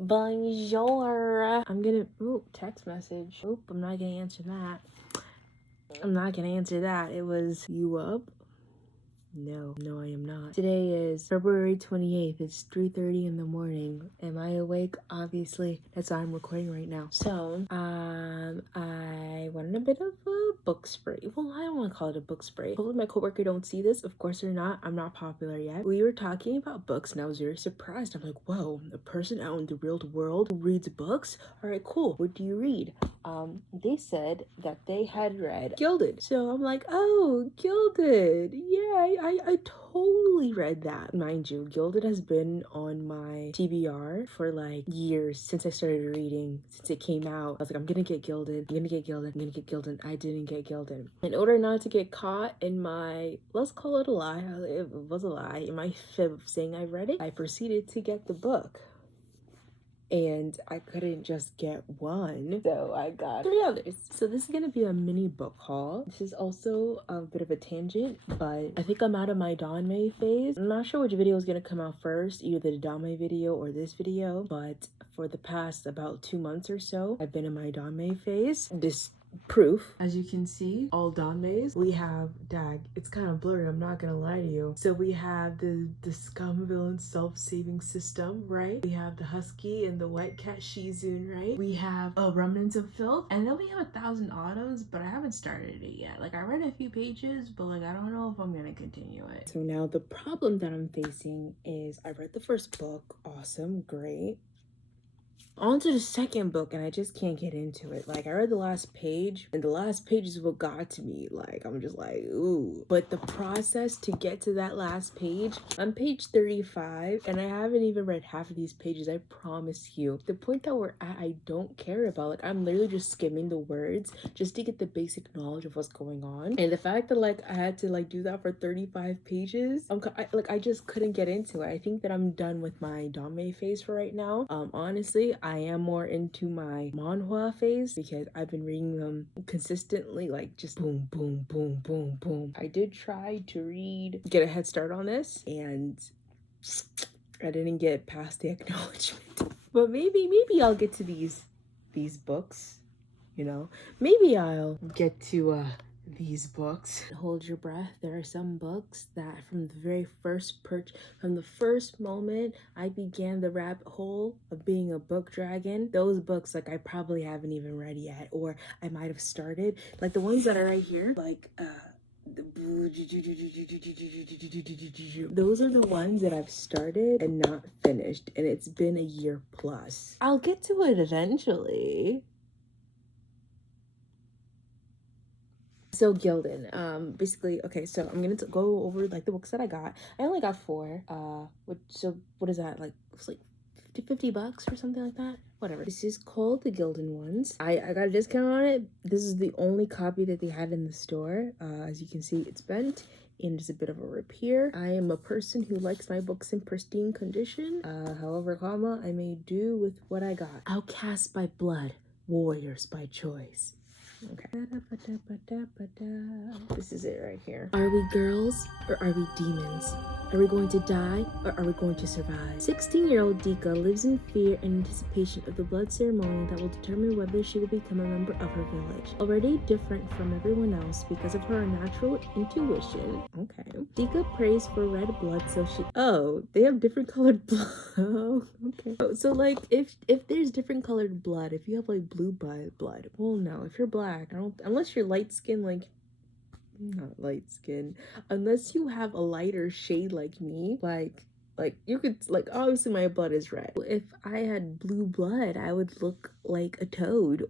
Bonjour. I'm gonna, text message. I'm not gonna answer that. I'm not gonna answer that. It was, you up? No, I am not. Today is February 28th. It's 3:30 in the morning. Am I awake? Obviously. That's why I'm recording right now. So, I went on a bit of a book spree. Well, I don't want to call it a book spree. Hopefully my coworker don't see this. Of course they're not. I'm not popular yet. We were talking about books and I was very surprised. I'm like, whoa, a person out in the real world who reads books? All right, cool. What do you read? They said that they had read Gilded. So I'm like, oh, Gilded. Yeah, I totally read that. Mind you, Gilded has been on my TBR for like years since I started reading, since it came out. I was like, I'm gonna get Gilded. I'm gonna get Gilded. I'm gonna get Gilded. I didn't get Gilded. In order not to get caught in my, let's call it a lie, it was a lie, in my fib of saying I read it, I proceeded to get the book. And I couldn't just get one, so I got 3 others. So this is gonna be a mini book haul. This is also a bit of a tangent, but I think I'm out of my Danmei phase. I'm not sure which video is gonna come out first, either the Danmei video or this video, but for the past about 2 months or so, I've been in my Danmei phase. This proof, as you can see, all Danmeis. We have, it's kind of blurry, I'm not gonna lie to you. So we have the scum villain self-saving system, right? We have the husky and the white cat Shizun, right? We have remnants of filth, and then we have 1,000 autos, but I haven't started it yet. Like, I read a few pages, but like I don't know if I'm gonna continue it. So now the problem that I'm facing is I read the first book, awesome, great. On to the second book, and I just can't get into it. Like, I read the last page, and the last page is what got to me. Like, I'm just like, ooh. But the process to get to that last page, I'm page 35, and I haven't even read half of these pages, I promise you. The point that we're at, I don't care about. Like, I'm literally just skimming the words just to get the basic knowledge of what's going on. And the fact that, like, I had to, like, do that for 35 pages, I just couldn't get into it. I think that I'm done with my Danmei phase for right now. Honestly, I am more into my manhwa phase because I've been reading them consistently, like just boom, boom, boom, boom, boom. I did try to get a head start on this, and I didn't get past the acknowledgement. But maybe I'll get to these books, you know? Maybe I'll get to these books. Hold your breath. There are some books that from the very first from the first moment I began the rabbit hole of being a book dragon, those books, like, I probably haven't even read yet, or I might have started, like the ones that are right here, like those are the ones that I've started and not finished, and it's been a year plus. I'll get to it eventually. So Gildan, basically, okay, so I'm gonna go over like the books that I got. I only got 4. What is that, like, it's like $50 or something like that, whatever. This is called the Gildan ones. I got a discount on it. This is the only copy that they had in the store. As you can see, it's bent and there's a bit of a rip here. I am a person who likes my books in pristine condition. However, I may do with what I got. Outcast by blood, warriors by choice. Okay. This is it right here. Are we girls or are we demons? Are we going to die or are we going to survive? 16-year-old Dika lives in fear and anticipation of the blood ceremony that will determine whether she will become a member of her village. Already different from everyone else because of her natural intuition. Okay. Dika prays for red blood so she... Oh, they have different colored blood. Oh, okay. Oh, so like if there's different colored blood, if you have like blue blood, well, no, if you're black, unless you're light skin, like, not light skin, unless you have a lighter shade like me, like you could, like, obviously my blood is red. If I had blue blood, I would look like a toad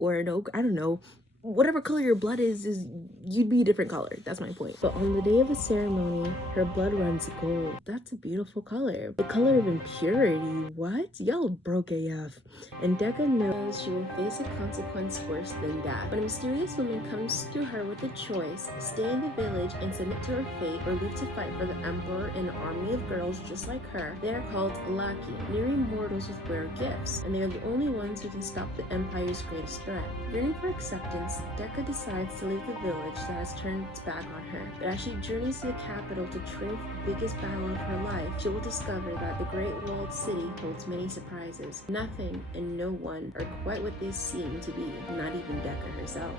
or an oak. I don't know. Whatever color your blood is you'd be a different color. That's my point. But on the day of a ceremony, her blood runs gold. That's a beautiful color. The color of impurity. What? Y'all broke AF. And Deka knows she will face a consequence worse than death. When a mysterious woman comes to her with a choice, stay in the village and submit to her fate, or leave to fight for the emperor and an army of girls just like her, they are called Laki, near immortals with rare gifts, and they are the only ones who can stop the empire's greatest threat. Yearning for acceptance, months, Dekka decides to leave the village that has turned its back on her. But as she journeys to the capital to train for the biggest battle of her life, she will discover that the great walled city holds many surprises. Nothing and no one are quite what they seem to be, not even Dekka herself.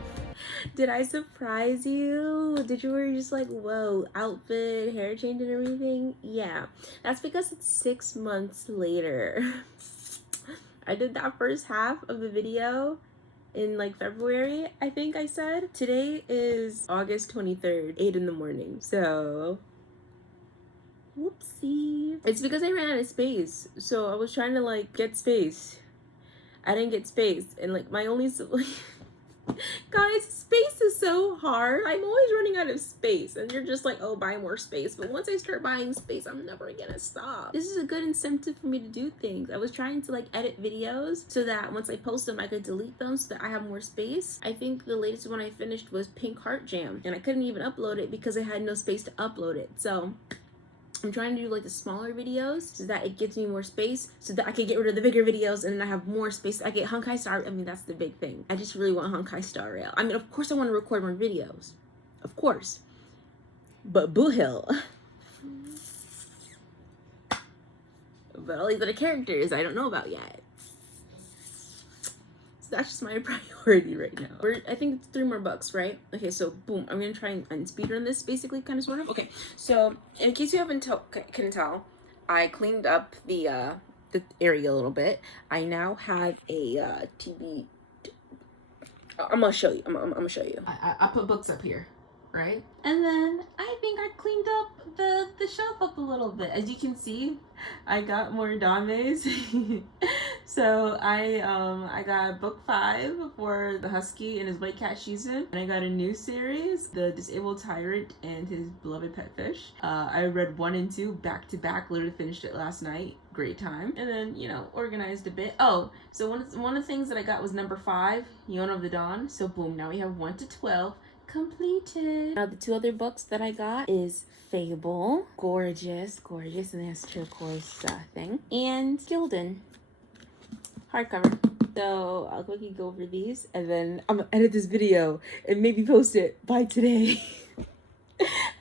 Did I surprise you? Did you were just like, whoa, outfit, hair change and everything? Yeah, that's because it's 6 months later. I did that first half of the video in like February, I think I said. Today is August 23rd, 8 in the morning. So, whoopsie. It's because I ran out of space. So I was trying to like get space. I didn't get space. And like my only guys, space is so hard. I'm always running out of space, and you're just like, oh, buy more space. But once I start buying space, I'm never gonna stop. This is a good incentive for me to do things. I was trying to like edit videos so that once I post them, I could delete them so that I have more space. I think the latest one I finished was Pink Heart Jam, and I couldn't even upload it because I had no space to upload it. So I'm trying to do like the smaller videos so that it gives me more space so that I can get rid of the bigger videos and then I have more space. I get Honkai Star. I mean, that's the big thing. I just really want Honkai Star Rail. I mean, of course I want to record more videos. Of course. But Boo Hill. But all these other characters I don't know about yet. That's just my priority right now. I think it's 3 more bucks, right? Okay, so boom, I'm gonna try and speedrun this basically, kind of, sort of. Okay, so in case you haven't can tell, I cleaned up the area a little bit. I now have a TV. I'm gonna show you. I'm gonna show you. I put books up here, right? And then I think I cleaned up the shelf up a little bit. As you can see, I got more dames. So I got book 5 for the Husky and his White Cat Shizun, and I got a new series, The Disabled Tyrant and His Beloved Pet Fish. I read 1 and 2 back to back, literally finished it last night. Great time. And then, you know, organized a bit. Oh, so one of the things that I got was number 5, Yona of the Dawn. So boom, now we have 1 to 12 completed. Now the 2 other books that I got is Fable, gorgeous, and it has turquoise thing, and Gildan, hardcover. So I'll quickly go over these and then I'm gonna edit this video and maybe post it by today.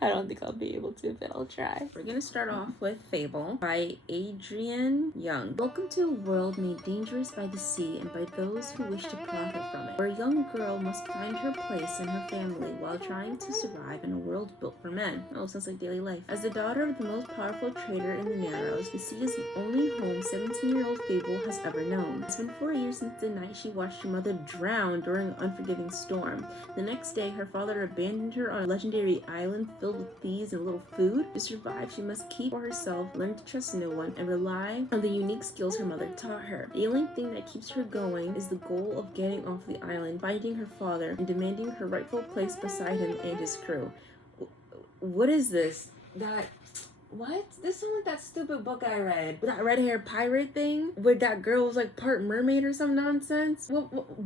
I don't think I'll be able to, but I'll try. We're gonna start off with Fable by Adrienne Young. Welcome to a world made dangerous by the sea and by those who wish to profit from it, where a young girl must find her place in her family while trying to survive in a world built for men. Oh, sounds like daily life. As the daughter of the most powerful trader in the Narrows, the sea is the only home 17-year-old Fable has ever known. It's been 4 years since the night she watched her mother drown during an unforgiving storm. The next day, her father abandoned her on a legendary island filled with thieves and little food. To survive, she must keep for herself, learn to trust no one, and rely on the unique skills her mother taught her. The only thing that keeps her going is the goal of getting off the island, finding her father, and demanding her rightful place beside him and his crew. What is this? What? This is like that stupid book I read. That red hair pirate thing? Where that girl was like part mermaid or some nonsense?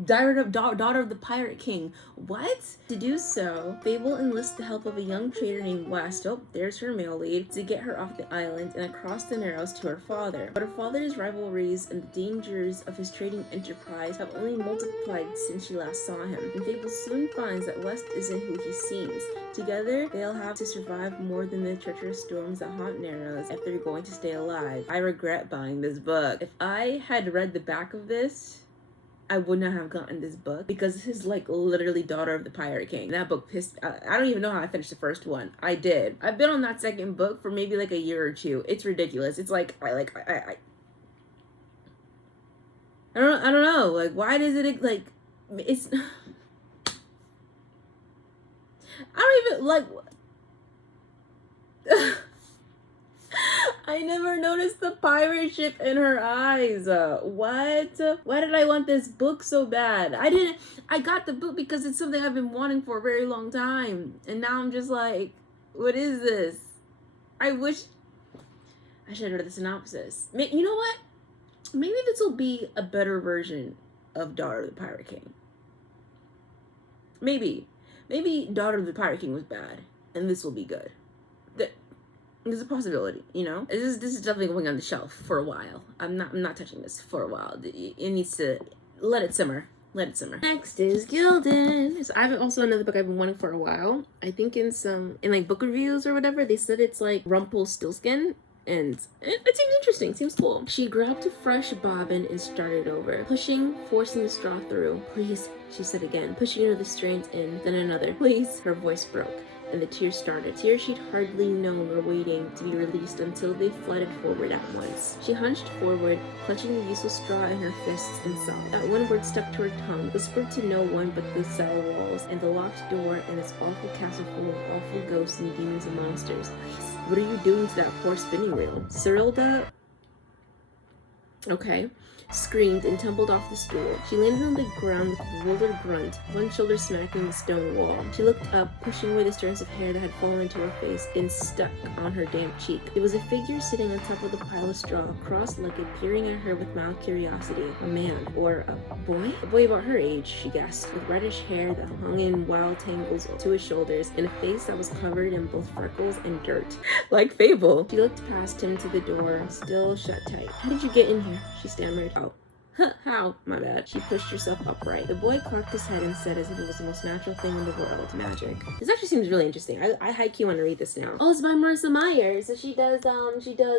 Daughter of the Pirate King. What? To do so, Fable enlists the help of a young trader named West. Oh, there's her male lead. To get her off the island and across the Narrows to her father. But her father's rivalries and the dangers of his trading enterprise have only multiplied since she last saw him. And Fable soon finds that West isn't who he seems. Together, they'll have to survive more than the treacherous storms that haunt Narrows if they're going to stay alive. I regret buying this book. If I had read the back of this, I would not have gotten this book because this is like literally Daughter of the Pirate King. That book pissed me. I don't even know how I finished the first one. I did. I've been on that second book for maybe like a year or 2. It's ridiculous. It's like I don't know. Like, why does it like it's I don't even like I never noticed the pirate ship in her eyes. What? Why did I want this book so bad? I got the book because it's something I've been wanting for a very long time. And now I'm just like, what is this? I wish I should have read the synopsis. You know what? Maybe this will be a better version of Daughter of the Pirate King. Maybe Daughter of the Pirate King was bad, and this will be good. There's a possibility, you know. This is definitely going on the shelf for a while. I'm not touching this for a while. It needs to let it simmer. let it simmer. Next is Gildan. So I have also another book I've been wanting for a while. I think in like book reviews or whatever, they said it's like Rumpelstiltskin. And it seems interesting, seems cool. She grabbed a fresh bobbin and started over, forcing the straw through. Please, she said again, pushing another strand in, then another. Please, her voice broke, and the tears started. Tears she'd hardly known were waiting to be released until they flooded forward at once. She hunched forward, clutching the useless straw in her fists and sobbed. Not one word stuck to her tongue, whispered to no one but the cell walls and the locked door and its awful castle full of awful ghosts and demons and monsters. Please, what are you doing to that poor spinning wheel? Cyrilda, okay, screamed and tumbled off the stool. She landed on the ground with a bewildered grunt, one shoulder smacking the stone wall. She looked up, pushing away the strands of hair that had fallen into her face and stuck on her damp cheek. It was a figure sitting on top of the pile of straw, cross-legged, peering at her with mild curiosity. A man, or a boy? A boy about her age, she guessed, with reddish hair that hung in wild tangles to his shoulders, and a face that was covered in both freckles and dirt. Like Fable. She looked past him to the door, still shut tight. How did you get in here? She stammered. Oh. How? My bad. She pushed herself upright. The boy cocked his head and said as if it was the most natural thing in the world. Magic. This actually seems really interesting. I high-key want to read this now. Oh, it's by Marissa Meyer. So she does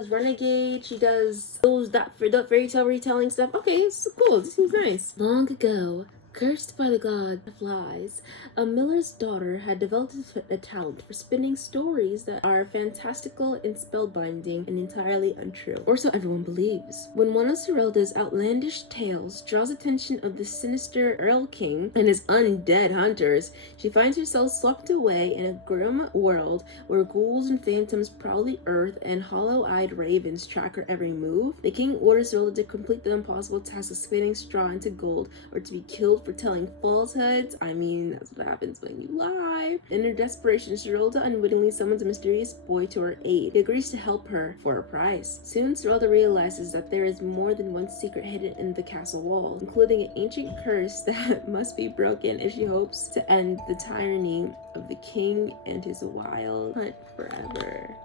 Renegade, she does that fairy tale retelling stuff. Okay, it's cool. This seems nice. Long ago, cursed by the god of lies, a miller's daughter had developed a talent for spinning stories that are fantastical and spellbinding and entirely untrue. Or so everyone believes. When one of Cyrilda's outlandish tales draws attention of the sinister Earl King and his undead hunters, she finds herself swept away in a grim world where ghouls and phantoms prowl the earth and hollow-eyed ravens track her every move. The king orders Cyrilda to complete the impossible task of spinning straw into gold or to be killed for telling falsehoods. I mean, that's what happens when you lie. In her desperation, Cyrilda unwittingly summons a mysterious boy to her aid. He agrees to help her for a price. Soon, Cyrilda realizes that there is more than one secret hidden in the castle walls, including an ancient curse that must be broken if she hopes to end the tyranny of the king and his wild hunt forever.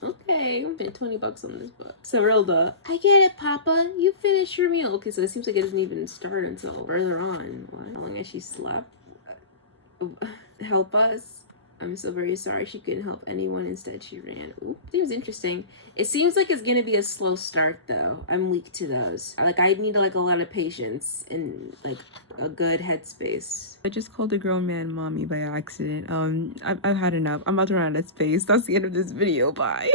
Okay, I spent $20 on this book. Cyrilda, I get it, Papa. You finished your meal. Okay, so it seems like it doesn't even start until further on. What? How long has she slept? Help us. I'm so very sorry she couldn't help anyone. Instead, she ran. Ooh, seems interesting. It seems like it's gonna be a slow start, though. I'm weak to those. I need a lot of patience and a good headspace. I just called a grown man mommy by accident. I've had enough. I'm about to run out of space. That's the end of this video. Bye.